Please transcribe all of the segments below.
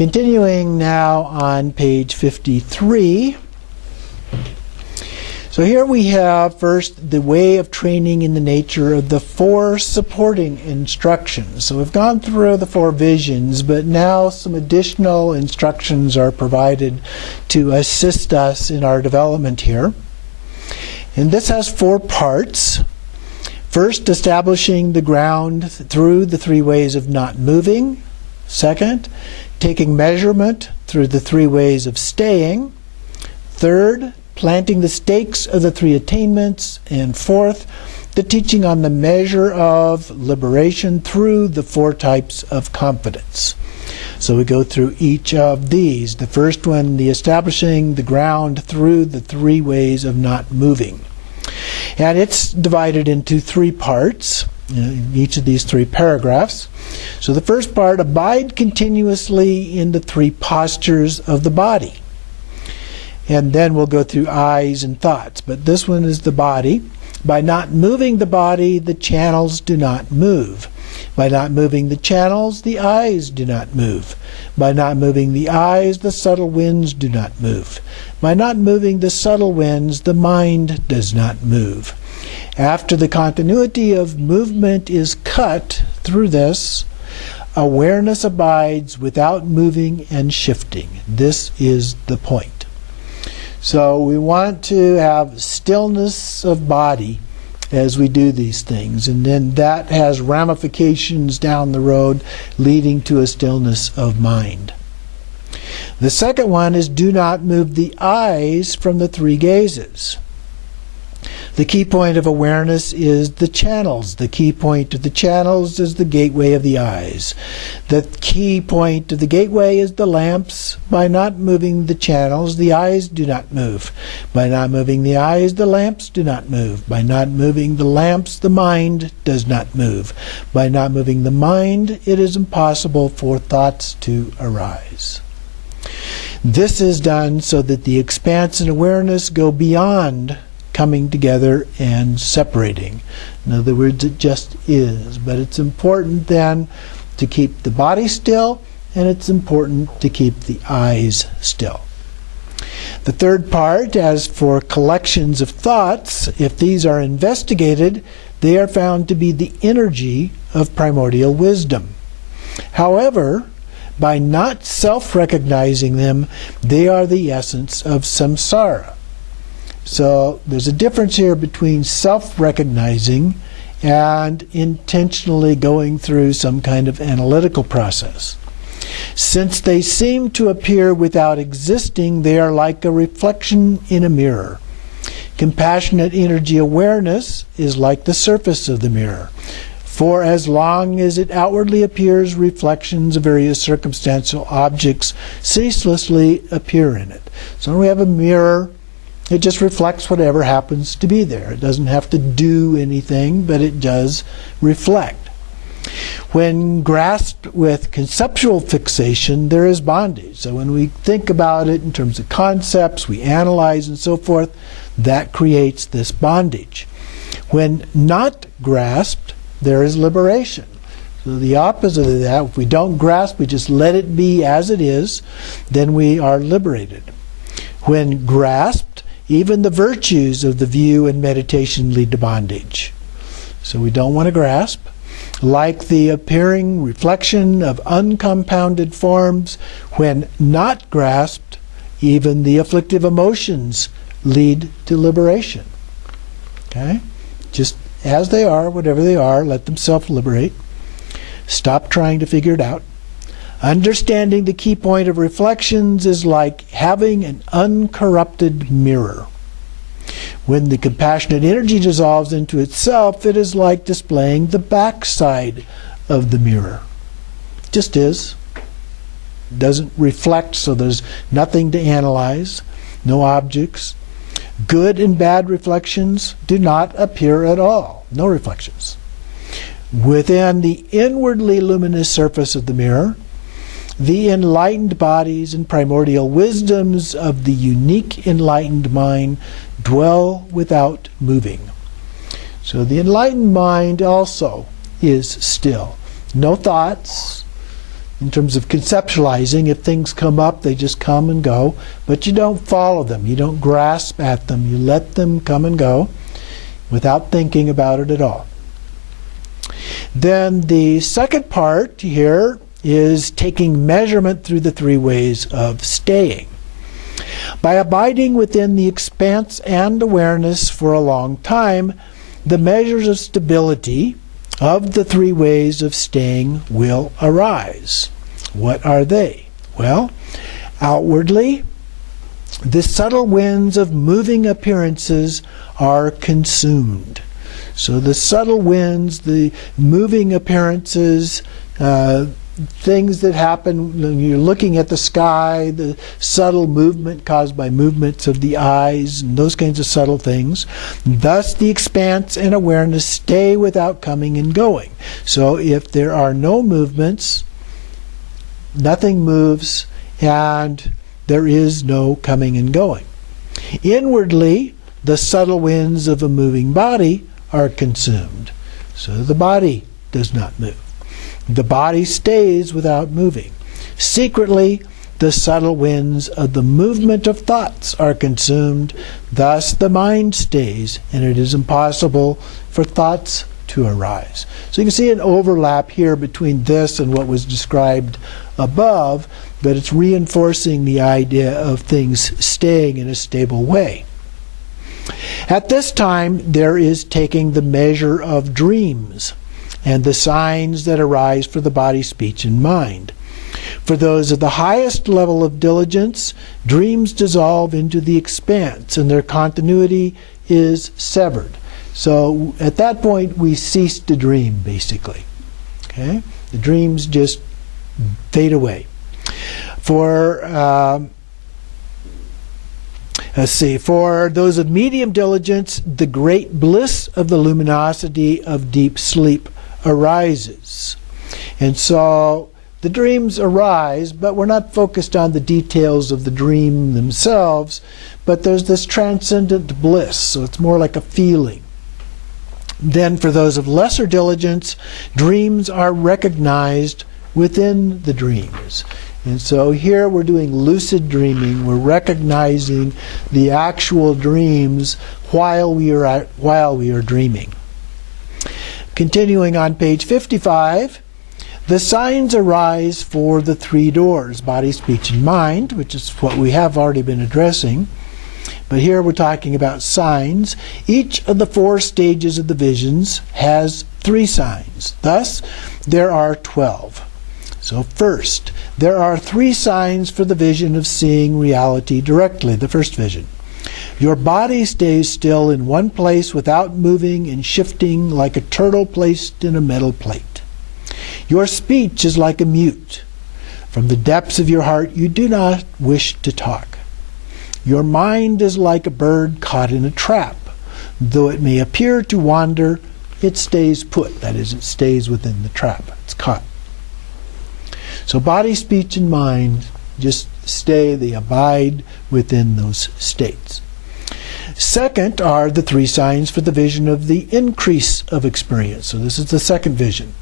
Continuing now on page 53. So here we have first the way of training in the nature of the 4 supporting instructions. So we've gone through the 4 visions, but now some additional instructions are provided to assist us in our development here. And this has 4 parts. First, establishing the ground through the 3 ways of not moving. Second, taking measurement through the 3 ways of staying. Third, planting the stakes of the 3 attainments. And fourth, the teaching on the measure of liberation through the 4 types of confidence. So we go through each of these. The first one, the establishing the ground through the 3 ways of not moving. And it's divided into 3 parts, in each of these 3 paragraphs. So the first part, abide continuously in the 3 postures of the body. And then we'll go through eyes and thoughts. But this one is the body. By not moving the body, the channels do not move. By not moving the channels, the eyes do not move. By not moving the eyes, the subtle winds do not move. By not moving the subtle winds, the mind does not move. After the continuity of movement is cut through this, awareness abides without moving and shifting. This is the point. So we want to have stillness of body as we do these things, and then that has ramifications down the road leading to a stillness of mind. The second one is do not move the eyes from the 3 gazes. The key point of awareness is the channels. The key point of the channels is the gateway of the eyes. The key point of the gateway is the lamps. By not moving the channels, the eyes do not move. By not moving the eyes, the lamps do not move. By not moving the lamps, the mind does not move. By not moving the mind, it is impossible for thoughts to arise. This is done so that the expanse and awareness go beyond coming together and separating. In other words, it just is. But it's important then to keep the body still, and it's important to keep the eyes still. The third part, as for collections of thoughts, if these are investigated, they are found to be the energy of primordial wisdom. However, by not self-recognizing them, they are the essence of samsara. So there's a difference here between self-recognizing and intentionally going through some kind of analytical process. Since they seem to appear without existing, they are like a reflection in a mirror. Compassionate energy awareness is like the surface of the mirror. For as long as it outwardly appears, reflections of various circumstantial objects ceaselessly appear in it. So when we have a mirror, it just reflects whatever happens to be there. It doesn't have to do anything, but it does reflect. When grasped with conceptual fixation, there is bondage. So when we think about it in terms of concepts, we analyze and so forth, that creates this bondage. When not grasped, there is liberation. So the opposite of that, if we don't grasp, we just let it be as it is, then we are liberated. When grasped, even the virtues of the view and meditation lead to bondage. So we don't want to grasp. Like the appearing reflection of uncompounded forms, when not grasped, even the afflictive emotions lead to liberation. Okay? Just as they are, whatever they are, let them self-liberate. Stop trying to figure it out. Understanding the key point of reflections is like having an uncorrupted mirror. When the compassionate energy dissolves into itself, it is like displaying the backside of the mirror. It just is. It doesn't reflect, so there's nothing to analyze, no objects. Good and bad reflections do not appear at all. No reflections. Within the inwardly luminous surface of the mirror, the enlightened bodies and primordial wisdoms of the unique enlightened mind dwell without moving. So the enlightened mind also is still. No thoughts, in terms of conceptualizing. If things come up, they just come and go, but you don't follow them. You don't grasp at them. You let them come and go without thinking about it at all. Then the second part here is taking measurement through the three ways of staying. By abiding within the expanse and awareness for a long time, the measures of stability of the three ways of staying will arise. What are they? Well, outwardly, the subtle winds of moving appearances are consumed. So the subtle winds, the moving appearances, things that happen when you're looking at the sky, the subtle movement caused by movements of the eyes, and those kinds of subtle things. Thus the expanse and awareness stay without coming and going. So if there are no movements, nothing moves, and there is no coming and going. Inwardly, the subtle winds of a moving body are consumed. So the body does not move. The body stays without moving. Secretly, the subtle winds of the movement of thoughts are consumed. Thus the mind stays, and it is impossible for thoughts to arise. So you can see an overlap here between this and what was described above, but it's reinforcing the idea of things staying in a stable way. At this time, there is taking the measure of dreams and the signs that arise for the body, speech, and mind. For those of the highest level of diligence, dreams dissolve into the expanse, and their continuity is severed. So at that point, we cease to dream, basically. Okay? The dreams just fade away. For those of medium diligence, the great bliss of the luminosity of deep sleep arises. And so the dreams arise, but we're not focused on the details of the dream themselves, but there's this transcendent bliss, so it's more like a feeling. Then for those of lesser diligence, dreams are recognized within the dreams. And so here we're doing lucid dreaming. We're recognizing the actual dreams while we are dreaming. Continuing on page 55, the signs arise for the three doors, body, speech, and mind, which is what we have already been addressing. But here we're talking about signs. Each of the four stages of the visions has three signs. Thus, there are 12. So first, there are three signs for the vision of seeing reality directly, the first vision. Your body stays still in one place without moving and shifting like a turtle placed in a metal plate. Your speech is like a mute. From the depths of your heart you do not wish to talk. Your mind is like a bird caught in a trap. Though it may appear to wander, it stays put. That is, it stays within the trap. It's caught. So body, speech, and mind just stay, they abide within those states. Second are the three signs for the vision of the increase of experience. So this is the second vision.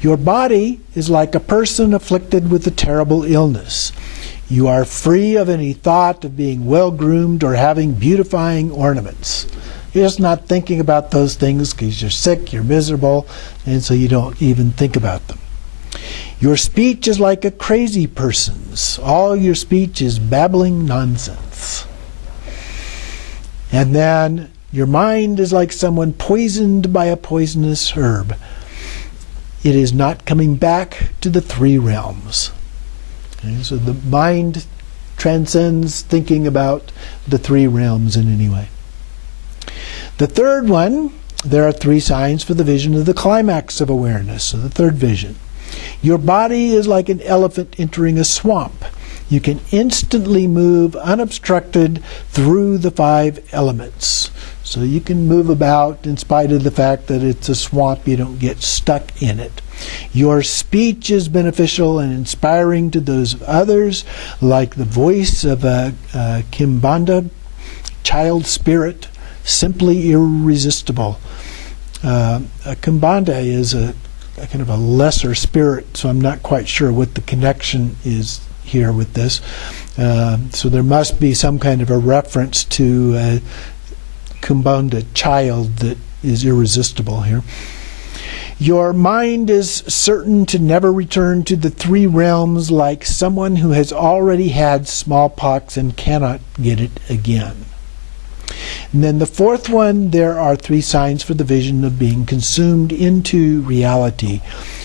Your body is like a person afflicted with a terrible illness. You are free of any thought of being well-groomed or having beautifying ornaments. You're just not thinking about those things because you're sick, you're miserable, and so you don't even think about them. Your speech is like a crazy person's. All your speech is babbling nonsense. And then your mind is like someone poisoned by a poisonous herb. It is not coming back to the three realms. Okay, so the mind transcends thinking about the three realms in any way. The third one, there are three signs for the vision of the climax of awareness, so the third vision. Your body is like an elephant entering a swamp. You can instantly move unobstructed through the five elements. So you can move about in spite of the fact that it's a swamp, you don't get stuck in it. Your speech is beneficial and inspiring to those of others, like the voice of a Kimbanda child spirit, simply irresistible. A Kimbanda is a kind of a lesser spirit, so I'm not quite sure what the connection is here with this. So there must be some kind of a reference to a Kumbanda child that is irresistible here. Your mind is certain to never return to the three realms like someone who has already had smallpox and cannot get it again. And then the fourth one, there are three signs for the vision of being consumed into reality.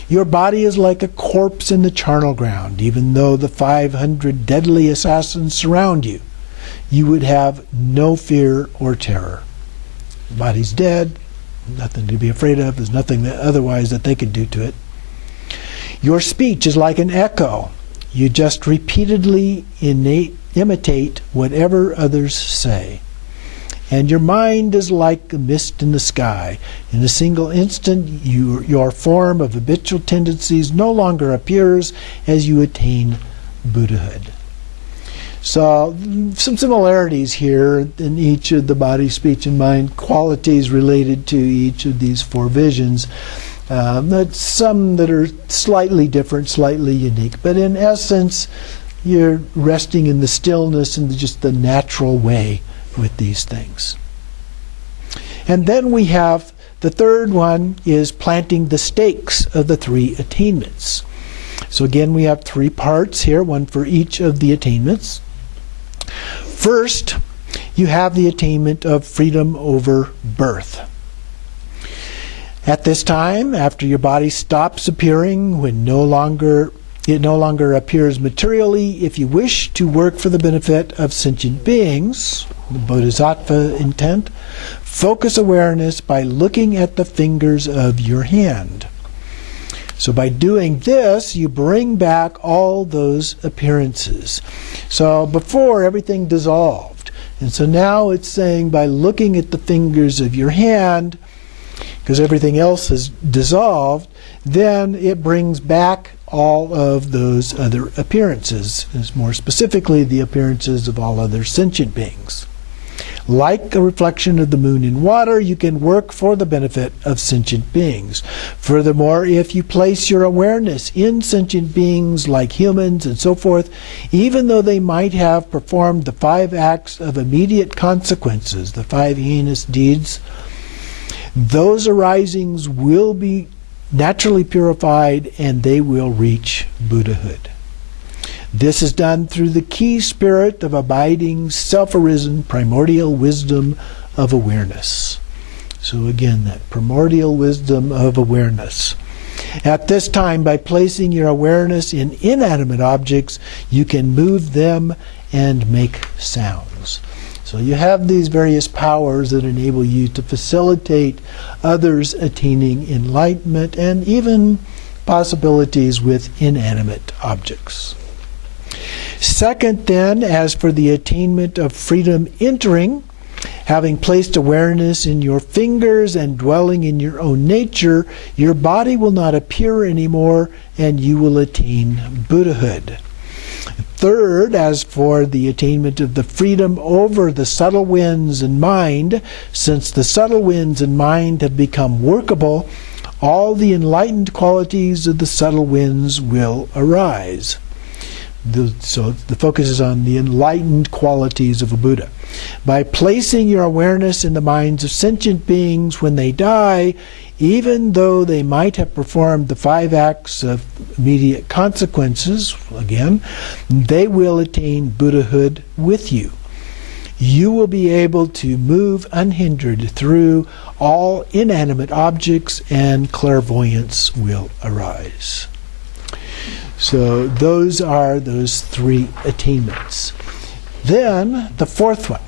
Your body is like a corpse in the charnel ground. Even though the 500 deadly assassins surround you, you would have no fear or terror. The body's dead. Nothing to be afraid of. There's nothing otherwise that they could do to it. Your speech is like an echo. You just repeatedly imitate whatever others say. And your mind is like a mist in the sky. In a single instant, your form of habitual tendencies no longer appears as you attain Buddhahood. So some similarities here in each of the body, speech, and mind qualities related to each of these four visions. Some that are slightly different, slightly unique. But in essence, you're resting in the stillness and just the natural way with these things. And then we have the third one is planting the stakes of the three attainments. So again, we have three parts here, one for each of the attainments. First, you have the attainment of freedom over birth. At this time, after your body stops appearing, when it no longer appears materially, if you wish to work for the benefit of sentient beings, the bodhisattva intent, focus awareness by looking at the fingers of your hand. So by doing this, you bring back all those appearances. So before, everything dissolved. And so now it's saying by looking at the fingers of your hand, because everything else has dissolved, then it brings back all of those other appearances, as more specifically the appearances of all other sentient beings. Like a reflection of the moon in water, you can work for the benefit of sentient beings. Furthermore, if you place your awareness in sentient beings like humans and so forth, even though they might have performed the 5 acts of immediate consequences, the 5 heinous deeds, those arisings will be naturally purified and they will reach Buddhahood. This is done through the key spirit of abiding, self-arisen, primordial wisdom of awareness. So again, that primordial wisdom of awareness. At this time, by placing your awareness in inanimate objects, you can move them and make sounds. So you have these various powers that enable you to facilitate others attaining enlightenment and even possibilities with inanimate objects. Second, then, as for the attainment of freedom entering, having placed awareness in your fingers and dwelling in your own nature, your body will not appear anymore and you will attain Buddhahood. Third, as for the attainment of the freedom over the subtle winds and mind, since the subtle winds and mind have become workable, all the enlightened qualities of the subtle winds will arise. So the focus is on the enlightened qualities of a Buddha. By placing your awareness in the minds of sentient beings when they die, even though they might have performed the 5 acts of immediate consequences, again, they will attain Buddhahood with you. You will be able to move unhindered through all inanimate objects and clairvoyance will arise. So those are those 3 attainments. Then the fourth one,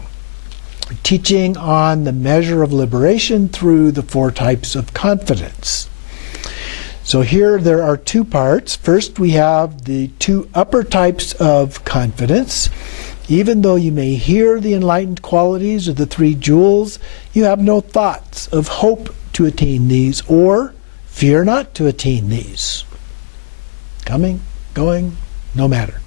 teaching on the measure of liberation through the 4 types of confidence. So here there are 2 parts. First, we have the 2 upper types of confidence. Even though you may hear the enlightened qualities of the 3 jewels, you have no thoughts of hope to attain these or fear not to attain these. Coming, going, no matter.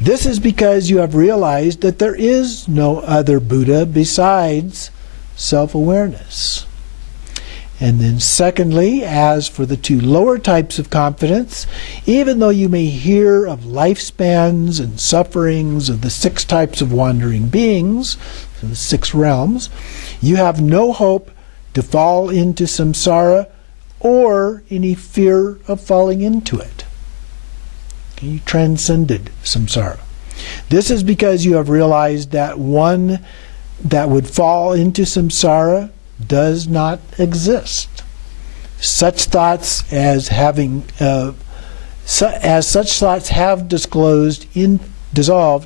This is because you have realized that there is no other Buddha besides self-awareness. And then secondly, as for the two lower types of confidence, even though you may hear of lifespans and sufferings of the 6 types of wandering beings, so the 6 realms, you have no hope to fall into samsara or any fear of falling into it. You transcended samsara. This is because you have realized that one that would fall into samsara does not exist. Such thoughts as such thoughts have dissolved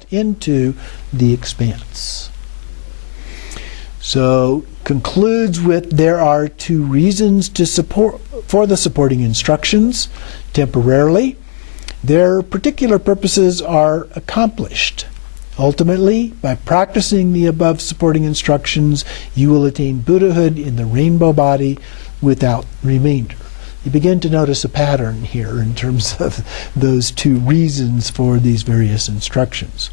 into the expanse. So concludes with, there are 2 reasons for the supporting instructions. Temporarily, their particular purposes are accomplished. Ultimately, by practicing the above supporting instructions, you will attain Buddhahood in the rainbow body without remainder. You begin to notice a pattern here in terms of those 2 reasons for these various instructions.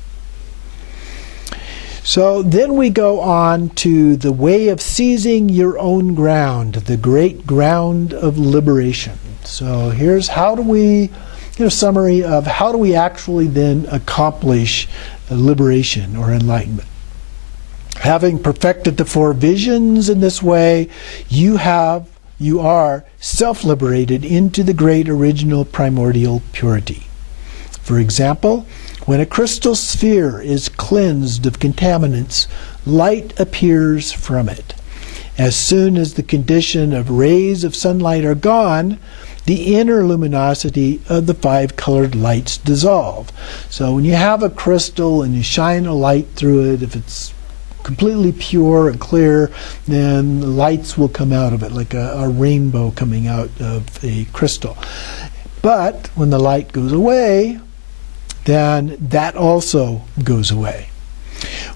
So then we go on to the way of seizing your own ground, the great ground of liberation. So here's a summary of how do we actually then accomplish liberation or enlightenment. Having perfected the 4 visions in this way, you are self-liberated into the great original primordial purity. For example, when a crystal sphere is cleansed of contaminants, light appears from it. As soon as the condition of rays of sunlight are gone, the inner luminosity of the 5 colored lights dissolve. So when you have a crystal and you shine a light through it, if it's completely pure and clear, then the lights will come out of it, like a rainbow coming out of a crystal. But when the light goes away, then that also goes away.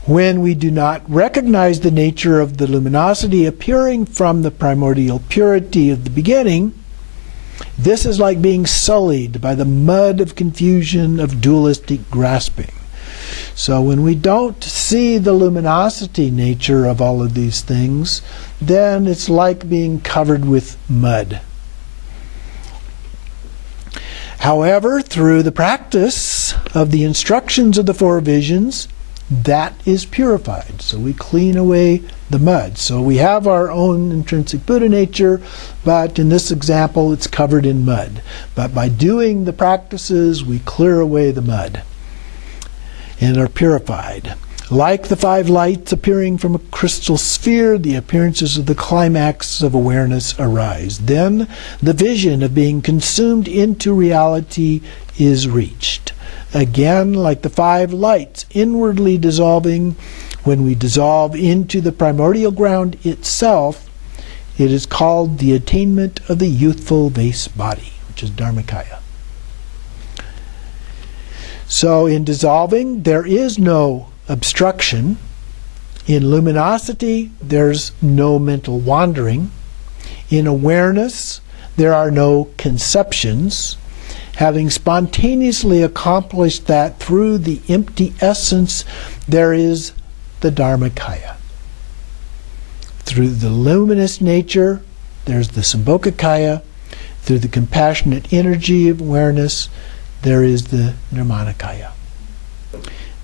When we do not recognize the nature of the luminosity appearing from the primordial purity of the beginning, this is like being sullied by the mud of confusion of dualistic grasping. So when we don't see the luminosity nature of all of these things, then it's like being covered with mud. However, through the practice of the instructions of the 4 visions, that is purified. So we clean away the mud. So we have our own intrinsic Buddha nature, but in this example it's covered in mud. But by doing the practices, we clear away the mud and are purified. Like the 5 lights appearing from a crystal sphere, the appearances of the climax of awareness arise. Then the vision of being consumed into reality is reached. Again, like the 5 lights inwardly dissolving, when we dissolve into the primordial ground itself, it is called the attainment of the youthful vase body, which is Dharmakaya. So in dissolving, there is no obstruction. In luminosity, there's no mental wandering. In awareness, there are no conceptions. Having spontaneously accomplished that through the empty essence, there is the Dharmakaya. Through the luminous nature, there's the Sambhogakaya. Through the compassionate energy of awareness, there is the Nirmanakaya.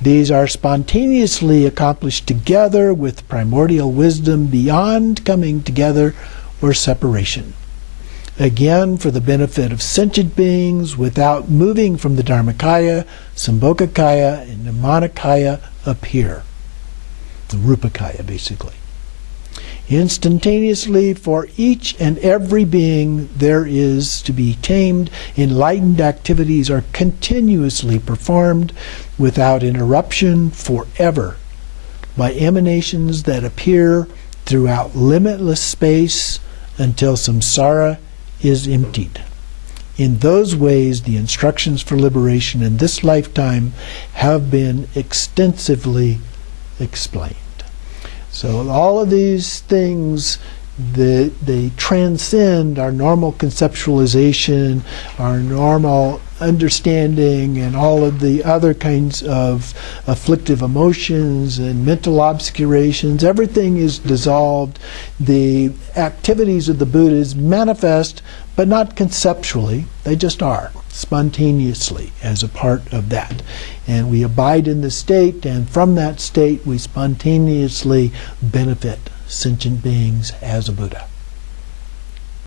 These are spontaneously accomplished together with primordial wisdom beyond coming together or separation. Again, for the benefit of sentient beings, without moving from the Dharmakaya, Sambhogakaya and Nirmanakaya appear. The Rupakaya, basically. Instantaneously, for each and every being there is to be tamed, enlightened activities are continuously performed without interruption forever by emanations that appear throughout limitless space until samsara is emptied. In those ways, the instructions for liberation in this lifetime have been extensively explained. So all of these things, they transcend our normal conceptualization, our normal understanding and all of the other kinds of afflictive emotions and mental obscurations, everything is dissolved. The activities of the Buddhas manifest, but not conceptually. They just are, spontaneously, as a part of that. And we abide in the state, and from that state we spontaneously benefit sentient beings as a Buddha.